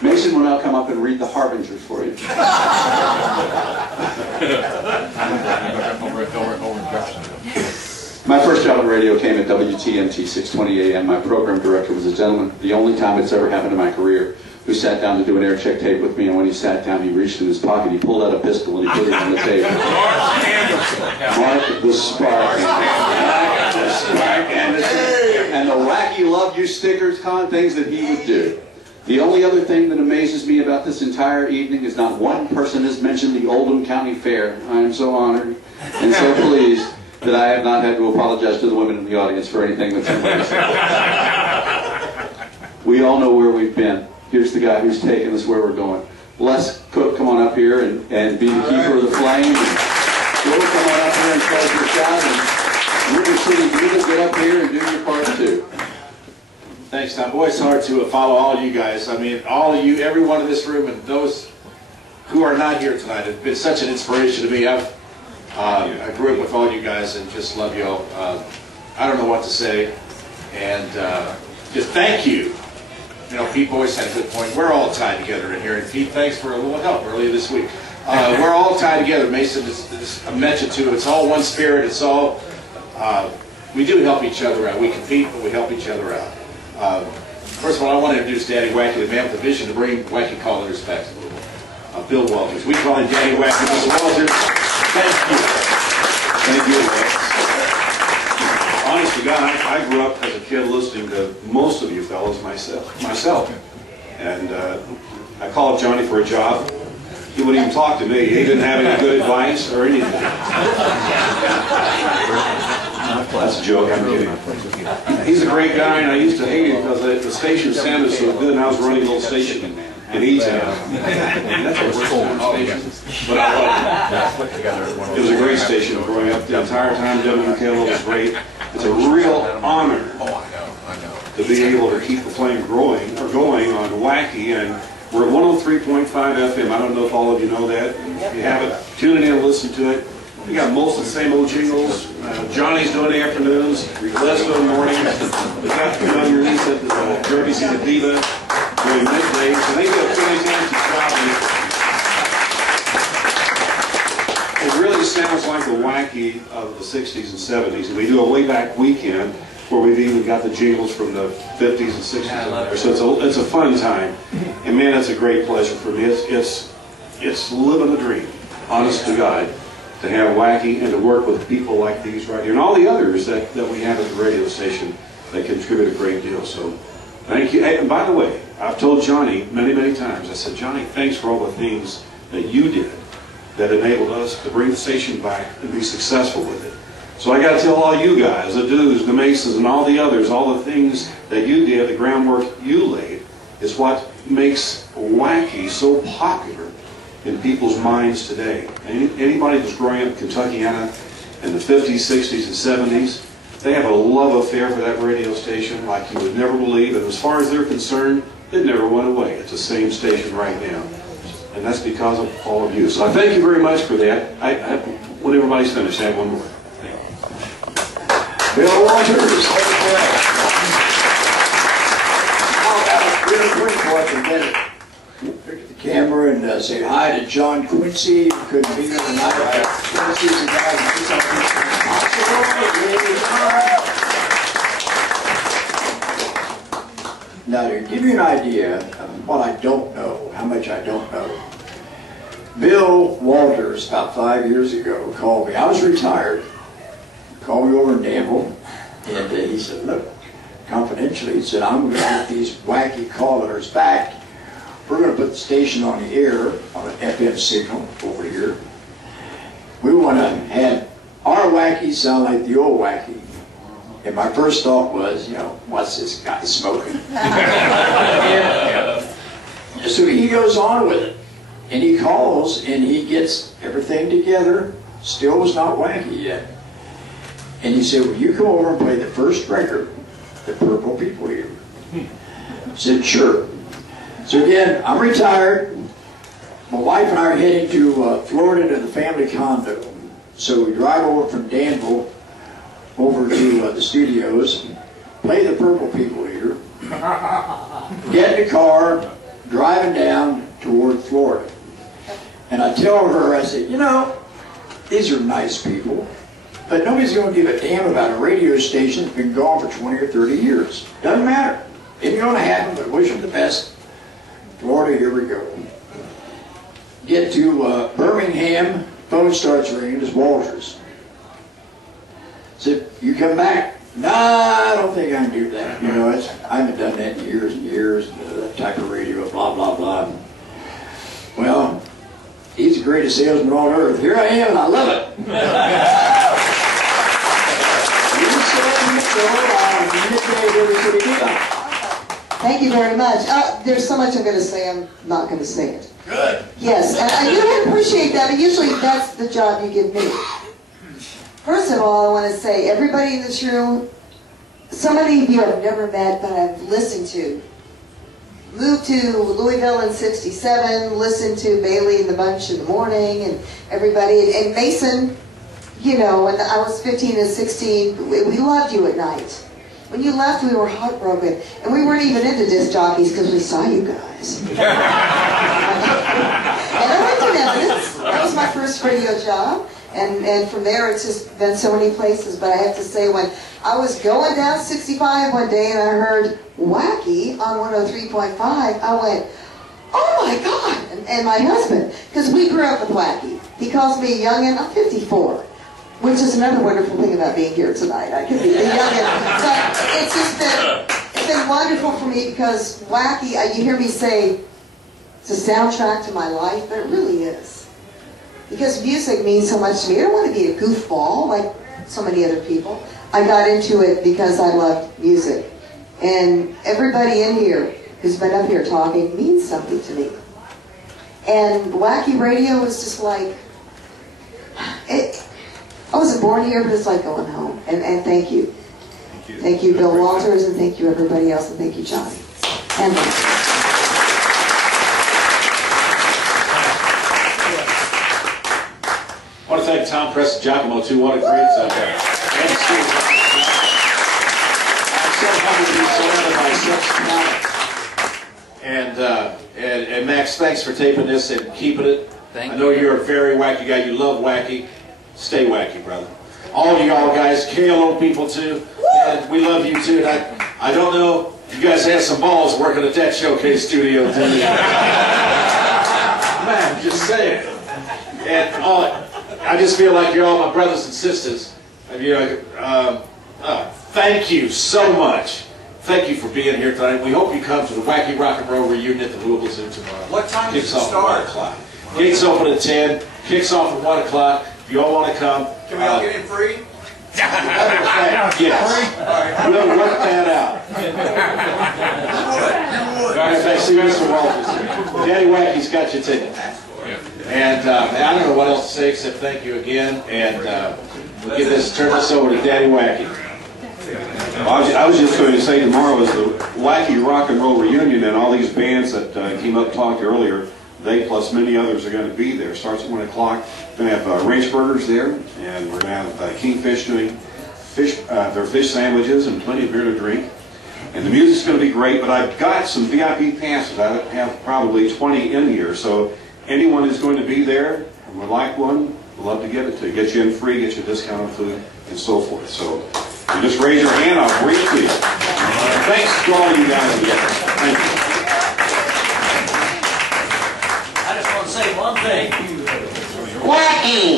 Mason will now come up and read the Harbingers for you. My first job on radio came at WTMT 620 AM. My program director was a gentleman, the only time it's ever happened in my career, who sat down to do an air check tape with me, and when he sat down, he reached in his pocket, he pulled out a pistol, and he put it on the table. Mark the Spark. Mark the Spark Anderson. And the wacky love you stickers, things that he would do. The only other thing that amazes me about this entire evening is not one person has mentioned the Oldham County Fair. I am so honored and so pleased that I have not had to apologize to the women in the audience for anything that's in place. We all know where we've been. Here's the guy who's taking us where we're going. Les Cook, come on up here and be the keeper of the flame. And Joe, come on up here and close your shot. And River City, you get up here and do your part too. Thanks, Tom. Boy, it's hard to follow all you guys. I mean, all of you, everyone in this room, and those who are not here tonight have been such an inspiration to me. I grew up with all you guys and just love you all. I don't know what to say. And just thank you. You know, Pete always had a good point. We're all tied together in here. And Pete, thanks for a little help earlier this week. We're all tied together. Mason, I mentioned too, it's all one spirit. It's all, we do help each other out. We compete, but we help each other out. First of all, I want to introduce Daddy Wacky, the man with the vision to bring wacky colors back to Louisville. Bill Walters. We call him Daddy Wacky. Mr. Walters, thank you. Thank you, man. Honest to God, I grew up as a kid listening to most of you fellas myself. And I called Johnny for a job. He wouldn't even talk to me. He didn't have any good advice or anything. That's a joke, I'm kidding. He's a great guy, and I used to hate him because the station sounded so good, and I was running a little station in E-Town. That's a worst station. But I loved it. It was a great station growing up. The entire time, WKLO was great. It's a real honor to be able to keep the flame going on Wacky, and we're at 103.5 FM. I don't know if all of you know that. If you haven't, tune in and listen to it. We got most of the same old jingles. Johnny's doing the afternoons, Les doing the mornings. We got the younger niece at the Derby's and the Diva doing middays, and they do a fantastic job. It really sounds like the Wacky of the 60s and 70s, and we do a way back weekend where we've even got the jingles from the 50s and 60s in there. So it's a fun time, and man, it's a great pleasure for me. It's living the dream, honest to God, to have Wacky and to work with people like these right here, and all the others that we have at the radio station that contribute a great deal. So thank you. Hey, and by the way, I've told Johnny many, many times, I said, Johnny, thanks for all the things that you did that enabled us to bring the station back and be successful with it. So I got to tell all you guys, the Dews, the Masons, and all the others, all the things that you did, the groundwork you laid, is what makes Wacky so popular in people's minds today. Anybody who's growing up in Kentuckiana in the 50s, 60s, and 70s, they have a love affair for that radio station like you would never believe, and as far as they're concerned, it never went away. It's the same station right now, and that's because of all of you. So I thank you very much for that. When everybody's finished, I have one more. Bill Walters. Real quick, before I forget it, pick up the camera and say hi to John Quincy, who couldn't be here tonight. Quincy's the guy who puts up this. Now, to give you an idea of what I don't know, how much I don't know, Bill Walters, about 5 years ago, called me. I was retired. Called me over in Danville, and he said, look, confidentially, he said, I'm going to get these wacky callers back. We're going to put the station on the air, on an FM signal over here. We want to have our wacky sound like the old wacky. And my first thought was, you know, what's this guy smoking? And so he goes on with it. And he calls, and he gets everything together. Still was not wacky yet. And he said, will you come over and play the first record, The Purple People Eater? I said, sure. So again, I'm retired. My wife and I are heading to Florida to the family condo. So we drive over from Danville over to the studios, play the Purple People Eater, get in the car, driving down toward Florida. And I tell her, I said, you know, these are nice people, but nobody's going to give a damn about a radio station that's been gone for 20 or 30 years. Doesn't matter. Isn't going to happen, but wish them the best. Florida, here we go. Get to Birmingham, phone starts ringing, it's Walters. Said, you come back? Nah, I don't think I can do that. You know, I haven't done that in years and years, that type of radio, blah, blah, blah. Well, he's the greatest salesman on earth. Here I am, and I love it. Thank you very much. There's so much I'm going to say, I'm not going to say it. Good. Yes, and I do appreciate that, but usually that's the job you give me. First of all, I want to say, everybody in this room, so many of you I've never met, but I've listened to. Moved to Louisville in '67, listened to Bailey and the Bunch in the morning, and everybody, and Mason, you know, when I was 15 and 16, we loved you at night. When you left, we were heartbroken, and we weren't even into disc jockeys because we saw you guys. And I went to Evidence. That was my first radio job. And from there, it's just been so many places. But I have to say, when I was going down 65 one day and I heard Wacky on 103.5, I went, oh my God! And my husband, because we grew up with Wacky. He calls me youngin'. I'm 54, which is another wonderful thing about being here tonight. I can be the youngin'. But it's just been wonderful for me because Wacky, you hear me say, it's a soundtrack to my life, but it really is. Because music means so much to me. I don't want to be a goofball like so many other people. I got into it because I loved music. And everybody in here who's been up here talking means something to me. And Wacky Radio was just like, I wasn't born here, but it's like going home. And thank you. Thank you. Thank you, Bill Walters, and thank you, everybody else, and thank you, Johnny. And I want to thank Tom Preston Giacomo, too. What a great and Steve. I'm so happy to be surrounded by such talent. And Max, thanks for taping this and keeping it. I know you're a very wacky guy. You love wacky. Stay wacky, brother. All of y'all guys, KLO people, too. And we love you, too. And I don't know if you guys had some balls working at that showcase studio, too. Man, just saying. And I just feel like you're all my brothers and sisters. And thank you so much. Thank you for being here tonight. We hope you come to the Wacky Rock and Roll reunion at the Louisville Zoo tomorrow. What time does it Kicks off start? at 1 o'clock. Gates open at 10. Kicks off at 1 o'clock. If you all want to come. Can we all get in free? Yes. We'll work that out. If I see Mr. Walters, Daddy Wacky's got your ticket. And I don't know what else to say except thank you again. And we'll turn this over to Daddy Wacky. Well, I was just going to say tomorrow is the Wacky Rock and Roll reunion, and all these bands that came up and talked earlier, they plus many others are going to be there. Starts at 1 o'clock. We're going to have ranch burgers there, and we're going to have Kingfish doing their fish sandwiches and plenty of beer to drink. And the music's going to be great, but I've got some VIP passes. I have probably 20 in here, so anyone who's going to be there and would like one, we'd love to give it to you. Get you in free, get you a discount on food, and so forth. So you just raise your hand, I'll bring it to you. Thanks to all you guys again. Thank you. I just want to say one thing. Wacky!